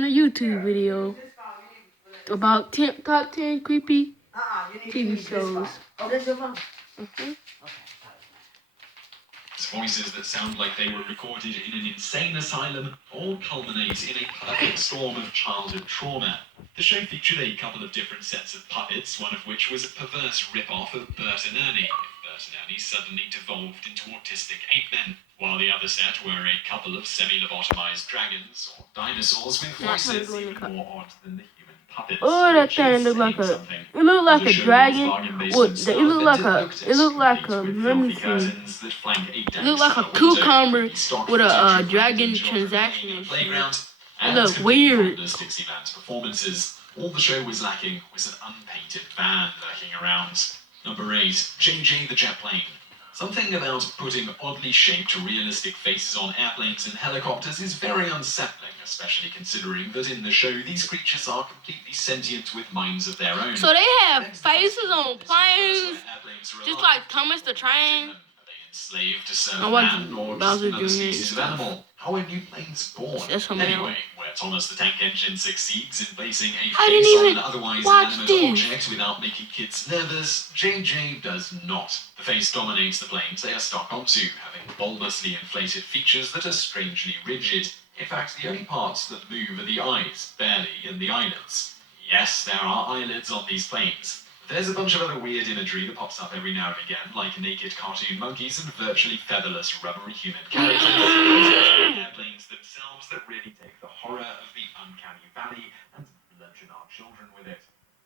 doing a YouTube video about top 10 creepy TV shows. Oh, there's your phone. Voices that sound like they were recorded in an insane asylum all culminate in a perfect storm of childhood trauma. The show featured a couple of different sets of puppets, one of which was a perverse rip-off of Bert and Ernie, if Bert and Ernie suddenly devolved into autistic ape men, while the other set were a couple of semi-lobotomized dragons or dinosaurs with voices even more odd than the human puppets. Oh, that thing looked like a. It looked like a dragon. It looked like a. Let me see. It looked like a cucumber with a dragon transaction. It looked weird. Performances. All the show was lacking was an unpainted van lurking around. Number 8, JJ the Jet Plane. Something about putting oddly shaped, realistic faces on airplanes and helicopters is very unsettling, especially considering that in the show these creatures are completely sentient with minds of their own. So they have faces on planes, just like Thomas the Train. Enslaved to serve man or just another species of animal? How are new planes born? Anyway, where Thomas the Tank Engine succeeds in placing a face on an otherwise inanimate object without making kids nervous, JJ does not. The face dominates the planes they are stuck onto, having bulbously inflated features that are strangely rigid. In fact, the only parts that move are the eyes, barely, and the eyelids. Yes, there are eyelids on these planes. There's a bunch of other weird imagery that pops up every now and again, like naked cartoon monkeys and virtually featherless rubbery human characters. Airplanes themselves that really take the horror of the uncanny valley and bludgeon our children with it.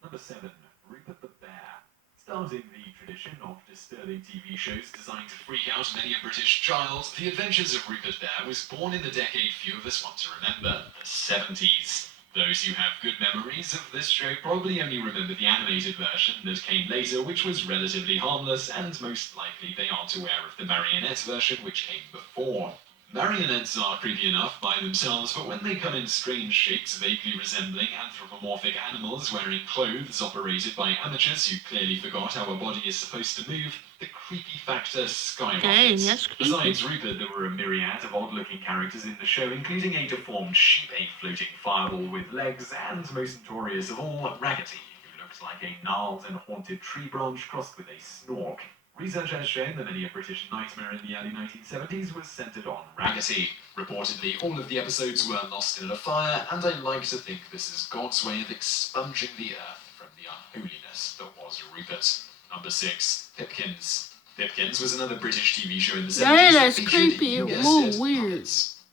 Number 7, Rupert the Bear. Starting the tradition of disturbing TV shows designed to freak out many a British child, The Adventures of Rupert Bear was born in the decade few of us want to remember, the 70s. Those who have good memories of this show probably only remember the animated version that came later, which was relatively harmless, and most likely they aren't aware of the marionette version which came before. Marionettes are creepy enough by themselves, but when they come in strange shapes vaguely resembling anthropomorphic animals wearing clothes operated by amateurs who clearly forgot how a body is supposed to move, the creepy factor skyrockets. Dang, that's creepy. Besides Rupert, there were a myriad of odd-looking characters in the show, including a deformed sheep-ape floating fireball with legs, and most notorious of all, Raggedy, who looks like a gnarled and haunted tree branch crossed with a snork. Research has shown that many a British nightmare in the early 1970s was centered on Raggedy. Reportedly, all of the episodes were lost in a fire, and I like to think this is God's way of expunging the earth from the unholiness that was Rupert. Number 6, Pipkins. Pipkins was another British TV show in the 70s. Yeah, that's creepy. It weird.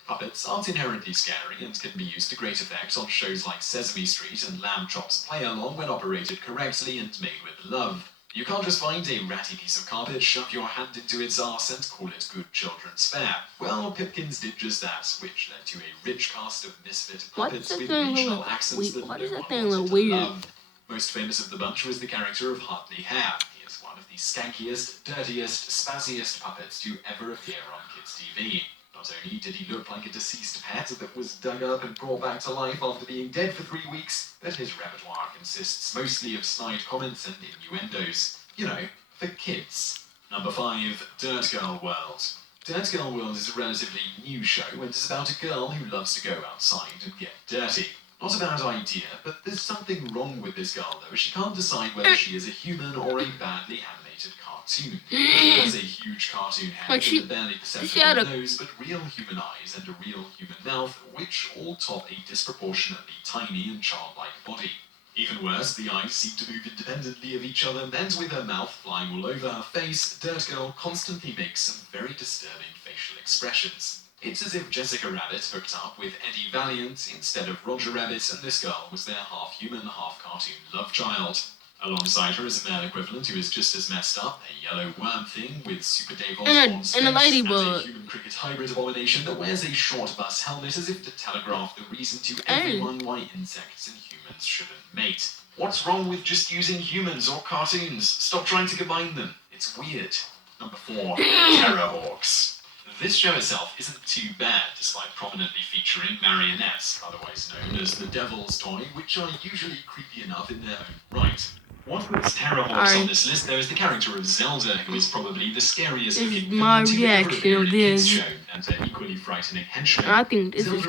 Puppets aren't inherently scary and can be used to great effect on shows like Sesame Street and Lamb Chop's Play Along when operated correctly and made with love. You can't just find a ratty piece of carpet, shove your hand into its arse and call it good children's fare. Well, Pipkins did just that, which led to a rich cast of misfit puppets with regional accents that no one wanted to love. Most famous of the bunch was the character of Hartley Hare. He is one of the skankiest, dirtiest, spazziest puppets to ever appear on kids' TV. Not only did he look like a deceased pet that was dug up and brought back to life after being dead for 3 weeks, but his repertoire consists mostly of snide comments and innuendos. You know, for kids. Number 5, Dirt Girl World. Dirt Girl World is a relatively new show and is about a girl who loves to go outside and get dirty. Not a bad idea, but there's something wrong with this girl though. She can't decide whether she is a human or a badly animated cartoon. She has a huge cartoon head and a barely perceptible nose, but real human eyes and a real human mouth, which all top a disproportionately tiny and childlike body. Even worse, the eyes seem to move independently of each other, and with her mouth flying all over her face, Dirt Girl constantly makes some very disturbing facial expressions. It's as if Jessica Rabbit hooked up with Eddie Valiant instead of Roger Rabbit, and this girl was their half-human, half-cartoon love child. Alongside her is a male equivalent who is just as messed up, a yellow worm thing with Super Davos and a ladybug. And a human cricket hybrid abomination that wears a short bus helmet as if to telegraph the reason to everyone why insects and humans shouldn't mate. What's wrong with just using humans or cartoons? Stop trying to combine them. It's weird. Number 4, Terrorhawks. This show itself isn't too bad, despite prominently featuring marionettes, otherwise known as the Devil's Toy, which are usually creepy enough in their own right. What puts Terrorhawks on this list, though, is the character of Zelda, who is probably the scariest looking villain to ever appear in a kids' show, and her equally frightening henchman. I think this is